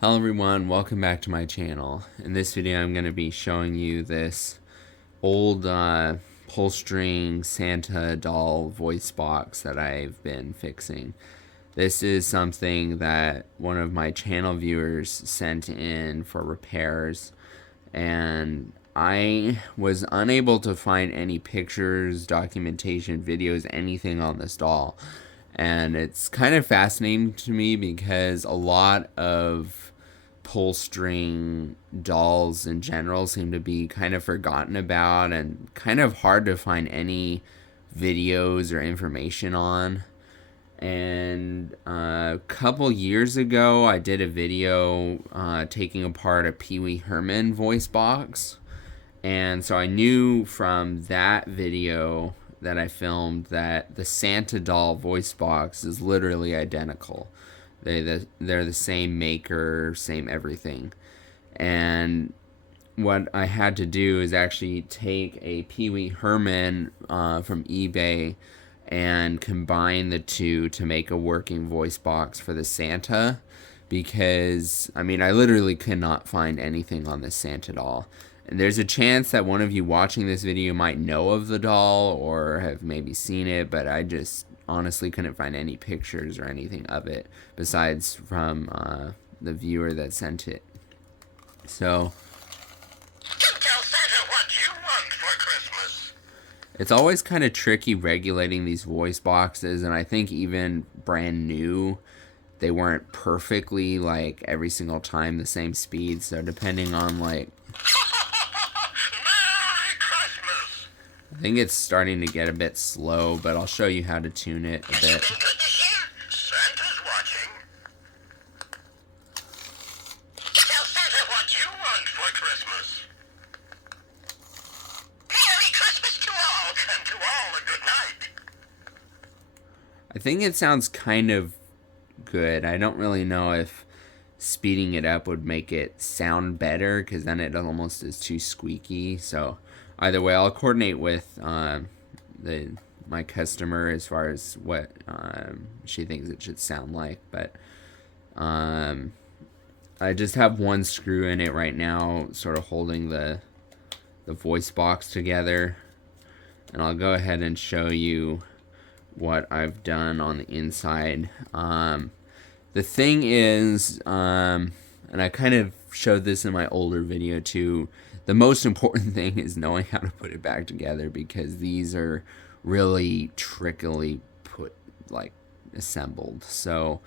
Hello everyone, welcome back to my channel. In this video I'm going to be showing you this old pull string Santa doll voice box that I've been fixing. This is something that one of my channel viewers sent in for repairs, and I was unable to find any pictures, documentation, videos, anything on this doll. And it's kind of fascinating to me because a lot of pull string dolls in general seem to be kind of forgotten about and kind of hard to find any videos or information on. And a couple years ago, I did a video taking apart a Wee Herman voice box. And so I knew from that video that I filmed that the Santa doll voice box is literally identical. They're the same maker, same everything. And what I had to do is actually take a Wee Herman from eBay and combine the two to make a working voice box for the Santa, because I mean I literally could not find anything on this Santa doll. And there's a chance that one of you watching this video might know of the doll or have maybe seen it, but I just honestly couldn't find any pictures or anything of it besides from the viewer that sent it. So Tell Santa what you want for Christmas. it's always kind of tricky regulating these voice boxes, and I think even brand new, they weren't perfectly like every single time the same speed. So depending on like, Merry Christmas. I think it's starting to get a bit slow, but I'll show you how to tune it a bit. Good to hear. Santa's watching. Tell Santa what you want for Christmas. Merry Christmas to all, and to all a good night. I think it sounds kind of good. I don't really know if speeding it up would make it sound better, because then it almost is too squeaky. So either way, I'll coordinate with my customer as far as what she thinks it should sound like. But I just have one screw in it right now, sort of holding the voice box together, and I'll go ahead and show you what I've done on the inside. The thing is, and I kind of showed this in my older video too, the most important thing is knowing how to put it back together, because these are really trickily put, like, assembled. So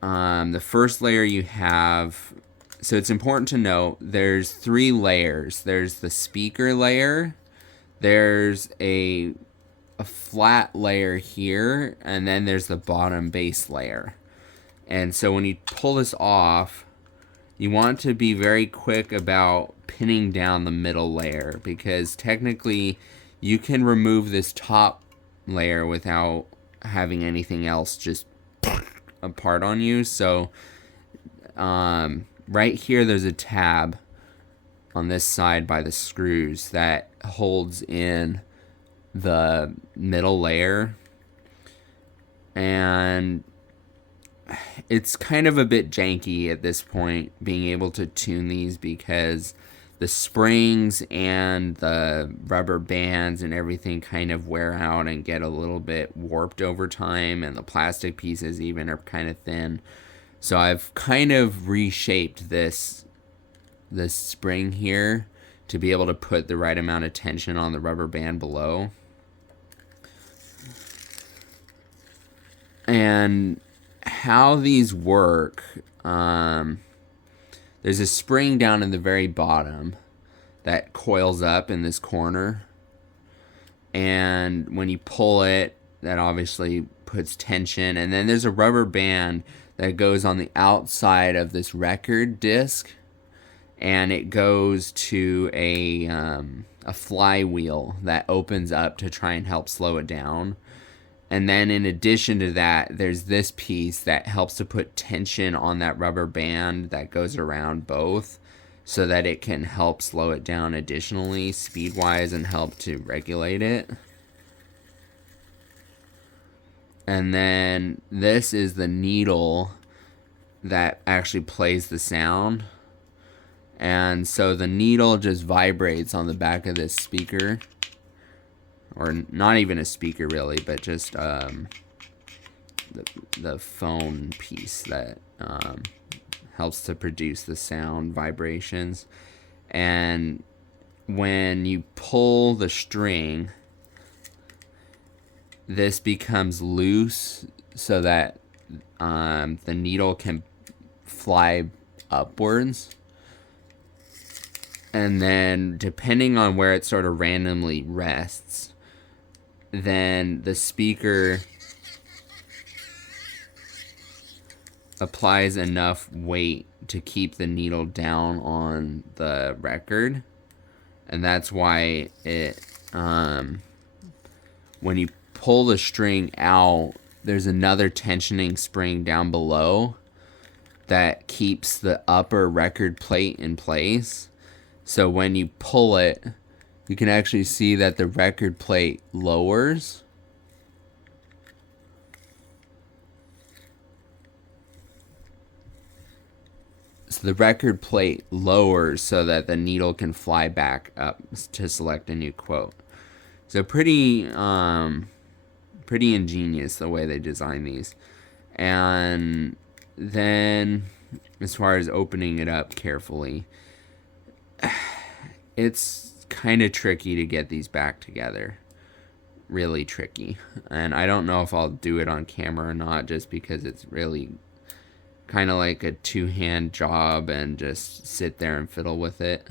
the first layer you have, so it's important to note there's 3 layers. There's the speaker layer, there's a flat layer here, and then there's the bottom base layer. And so when you pull this off, you want to be very quick about pinning down the middle layer, because technically you can remove this top layer without having anything else just apart on you. So right here there's a tab on this side by the screws that holds in the middle layer, and it's kind of a bit janky at this point being able to tune these, because the springs and the rubber bands and everything kind of wear out and get a little bit warped over time, and the plastic pieces even are kind of thin. So I've kind of reshaped this spring here to be able to put the right amount of tension on the rubber band below. And how these work, there's a spring down in the very bottom that coils up in this corner, and when you pull it, that obviously puts tension. And then there's a rubber band that goes on the outside of this record disc, and it goes to a flywheel that opens up to try and help slow it down. And then in addition to that, there's this piece that helps to put tension on that rubber band that goes around both, so that it can help slow it down additionally speed-wise and help to regulate it. And then this is the needle that actually plays the sound. And so the needle just vibrates on the back of this speaker, or not even a speaker really, but just the phone piece that helps to produce the sound vibrations. And when you pull the string, this becomes loose so that the needle can fly upwards. And then depending on where it sort of randomly rests, then the speaker applies enough weight to keep the needle down on the record. And that's why it, when you pull the string out, there's another tensioning spring down below that keeps the upper record plate in place. So when you pull it, you can actually see that the record plate lowers. So the record plate lowers so that the needle can fly back up to select a new quote. So pretty ingenious the way they design these. And then as far as opening it up carefully, it's kind of tricky to get these back together. Really tricky. And I don't know if I'll do it on camera or not, just because it's really kind of like a two-hand job and just sit there and fiddle with it.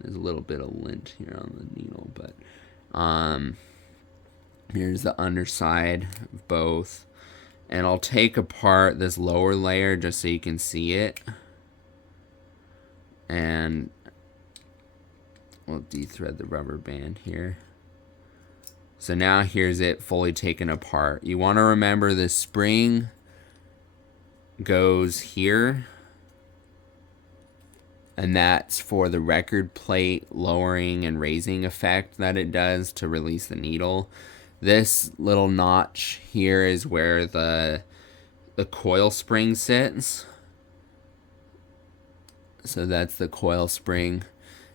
There's a little bit of lint here on the needle, but here's the underside of both. And I'll take apart this lower layer just so you can see it. And we'll de-thread the rubber band here. So now here's it fully taken apart. You want to remember the spring goes here, and that's for the record plate lowering and raising effect that it does to release the needle. This little notch here is where the coil spring sits. So that's the coil spring.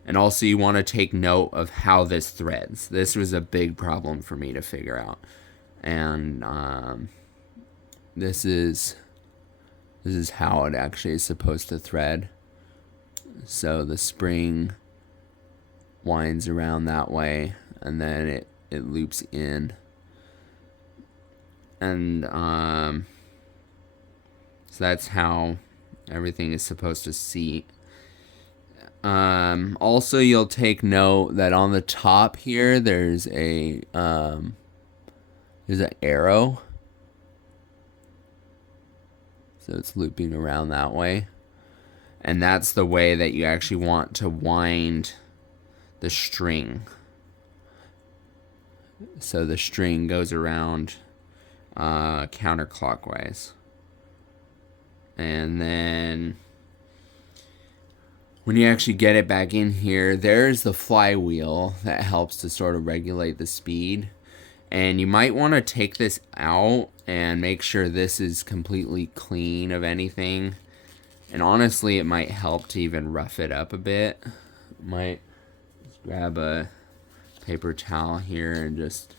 And also you want to take note of how this threads. This was a big problem for me to figure out. And this is how it actually is supposed to thread. So the spring winds around that way, and then it loops in. And so that's how everything is supposed to seat. Also, you'll take note that on the top here there's an arrow. So it's looping around that way. And that's the way that you actually want to wind the string. So the string goes around counterclockwise. And then when you actually get it back in here, there's the flywheel that helps to sort of regulate the speed. And you might want to take this out and make sure this is completely clean of anything. And honestly, it might help to even rough it up a bit. Might just grab a paper towel here and just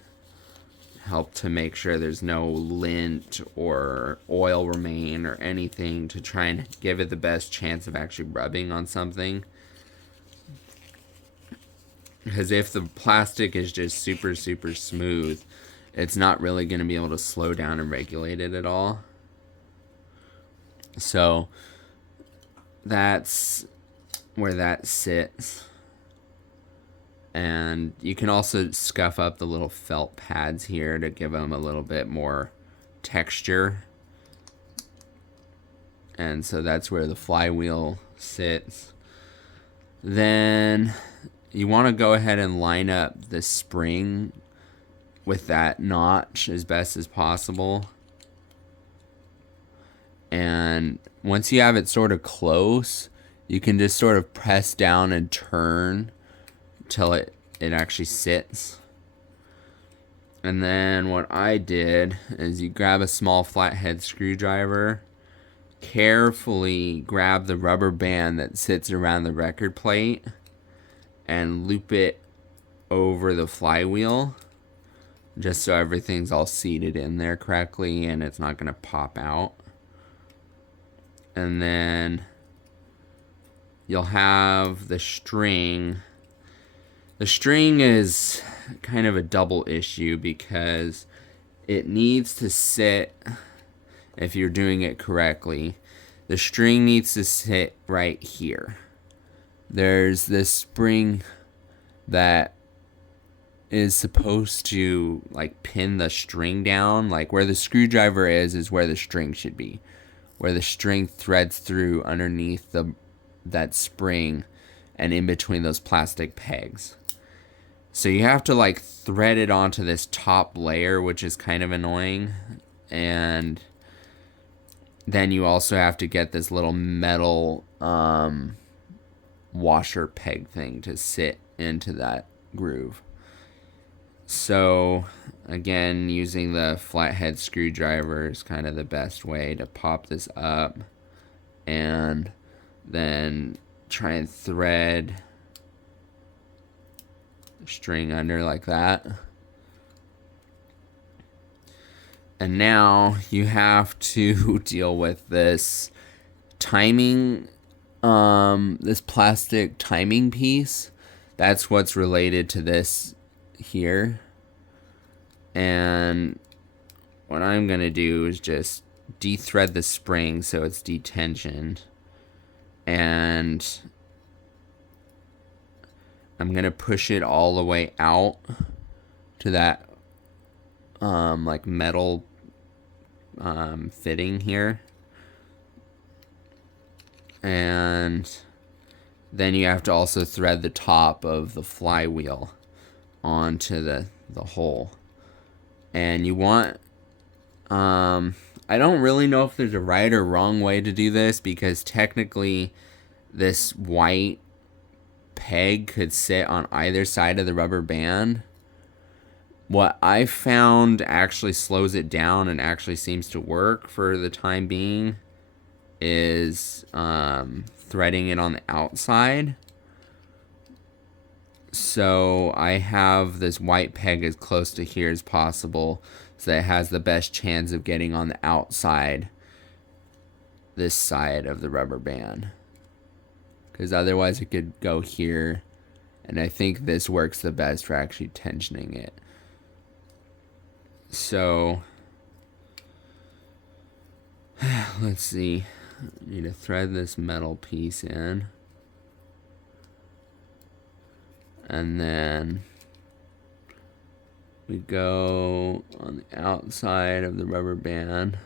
help to make sure there's no lint or oil remain or anything, to try and give it the best chance of actually rubbing on something. Because if the plastic is just super smooth, it's not really going to be able to slow down and regulate it at all. So that's where that sits. And you can also scuff up the little felt pads here to give them a little bit more texture. And so that's where the flywheel sits. Then you want to go ahead and line up the spring with that notch as best as possible. And once you have it sort of close, you can just sort of press down and turn till it actually sits. And then what I did is you grab a small flathead screwdriver carefully grab the rubber band that sits around the record plate and loop it over the flywheel, just so everything's all seated in there correctly and it's not going to pop out. And then you'll have the string. The string is kind of a double issue because it needs to sit, if you're doing it correctly, the string needs to sit right here. There's this spring that is supposed to like pin the string down. Like where the screwdriver is where the string should be. Where the string threads through underneath that spring and in between those plastic pegs. So you have to like thread it onto this top layer, which is kind of annoying. And then you also have to get this little metal washer peg thing to sit into that groove. So again, using the flathead screwdriver is kind of the best way to pop this up, and then try and thread the string under like that. And now you have to deal with this timing, this plastic timing piece. That's what's related to this here. And what I'm going to do is just de-thread the spring so it's detensioned. And I'm going to push it all the way out to that like metal fitting here. And then you have to also thread the top of the flywheel onto the hole. And you want, I don't really know if there's a right or wrong way to do this, because technically this white peg could sit on either side of the rubber band. What I found actually slows it down and actually seems to work for the time being is threading it on the outside. So I have this white peg as close to here as possible so that it has the best chance of getting on the outside, this side of the rubber band. Because otherwise it could go here, and I think this works the best for actually tensioning it. So let's see. I need to thread this metal piece in. And then we go on the outside of the rubber band.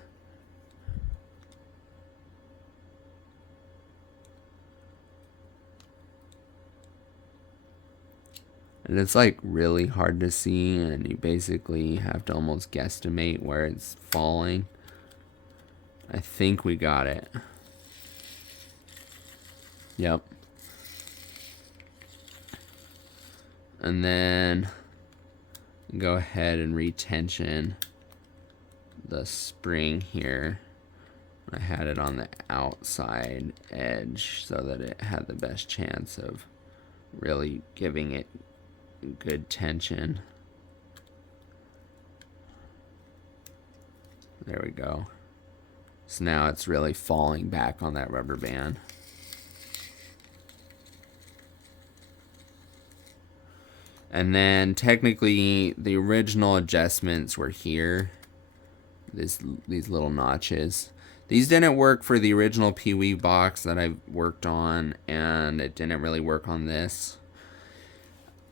And it's like really hard to see, and you basically have to almost guesstimate where it's falling. I think we got it. Yep. And then go ahead and retension the spring here. I had it on the outside edge so that it had the best chance of really giving it good tension. There we go. So now it's really falling back on that rubber band. And then technically the original adjustments were here. These little notches. These didn't work for the original Pee-wee box that I worked on, and it didn't really work on this.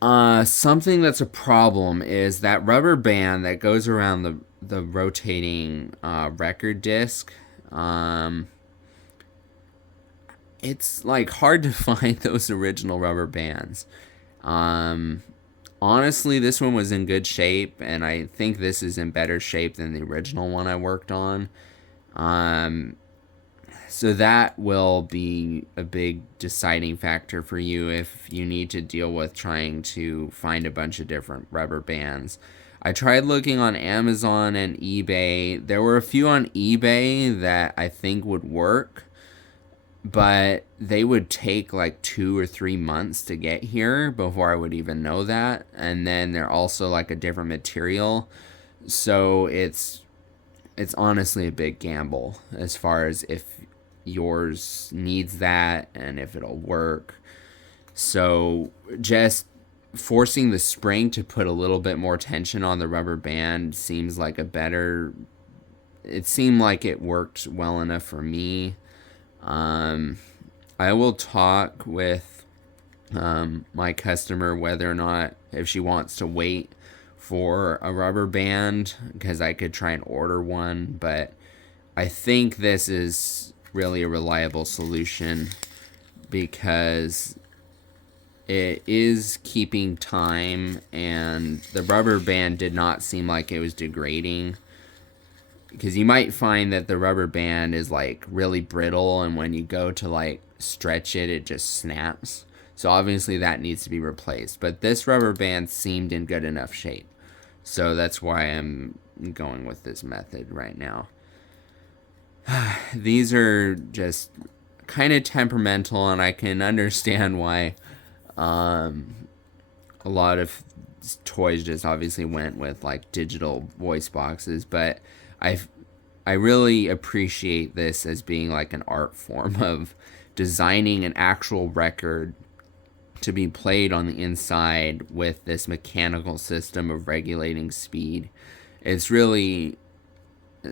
Something that's a problem is that rubber band that goes around the rotating record disc. It's like hard to find those original rubber bands. Honestly, this one was in good shape, and I think this is in better shape than the original one I worked on. So that will be a big deciding factor for you if you need to deal with trying to find a bunch of different rubber bands. I tried looking on Amazon and eBay. There were a few on eBay that I think would work, but they would take like 2 or 3 months to get here before I would even know that. And then they're also like a different material. So it's honestly a big gamble as far as if yours needs that and if it'll work. So just forcing the spring to put a little bit more tension on the rubber band seems like it seemed like it worked well enough for me. I will talk with my customer whether or not if she wants to wait for a rubber band, because I could try and order one, but I think this is really a reliable solution because it is keeping time, and the rubber band did not seem like it was degrading, because you might find that the rubber band is like really brittle, and when you go to like stretch it, it just snaps. So obviously that needs to be replaced, but this rubber band seemed in good enough shape. So that's why I'm going with this method right now. These are just kind of temperamental, and I can understand why a lot of toys just obviously went with like digital voice boxes, but I really appreciate this as being like an art form of designing an actual record to be played on the inside with this mechanical system of regulating speed. It's really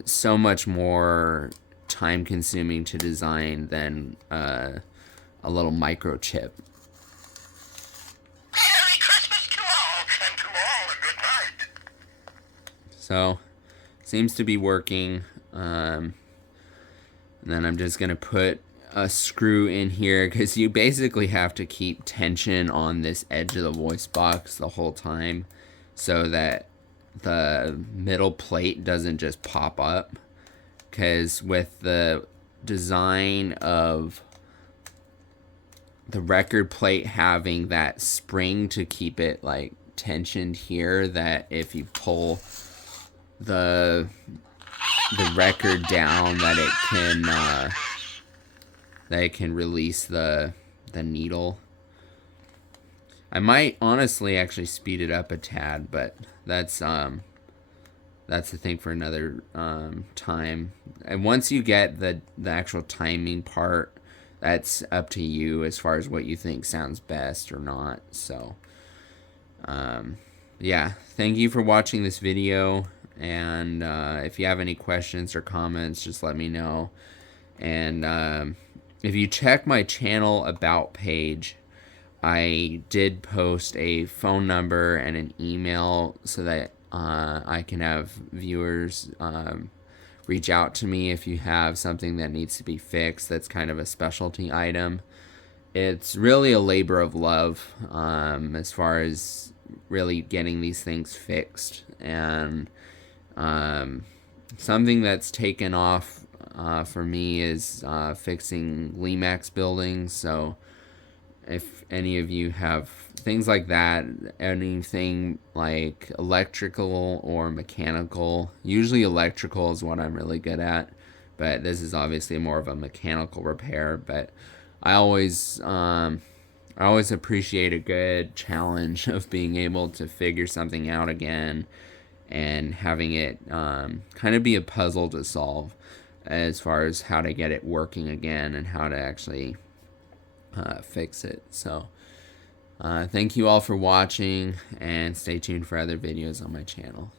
so much more time consuming to design than a little microchip. Merry Christmas to all, and to all a good night. So, seems to be working. And then I'm just gonna put a screw in here, because you basically have to keep tension on this edge of the voice box the whole time so that the middle plate doesn't just pop up, because with the design of the record plate having that spring to keep it like tensioned here, that if you pull the record down, that it can release the needle. I might honestly actually speed it up a tad, but that's the thing for another time. And once you get the actual timing part, that's up to you as far as what you think sounds best or not. So yeah, thank you for watching this video, and if you have any questions or comments, just let me know. And if you check my channel about page, I did post a phone number and an email so that I can have viewers reach out to me if you have something that needs to be fixed that's kind of a specialty item. It's really a labor of love as far as really getting these things fixed, and something that's taken off for me is fixing Limax buildings. So if any of you have things like that, anything like electrical or mechanical, usually electrical is what I'm really good at, but this is obviously more of a mechanical repair. But I always appreciate a good challenge of being able to figure something out again and having it kind of be a puzzle to solve as far as how to get it working again and how to actually fix it. So thank you all for watching, and stay tuned for other videos on my channel.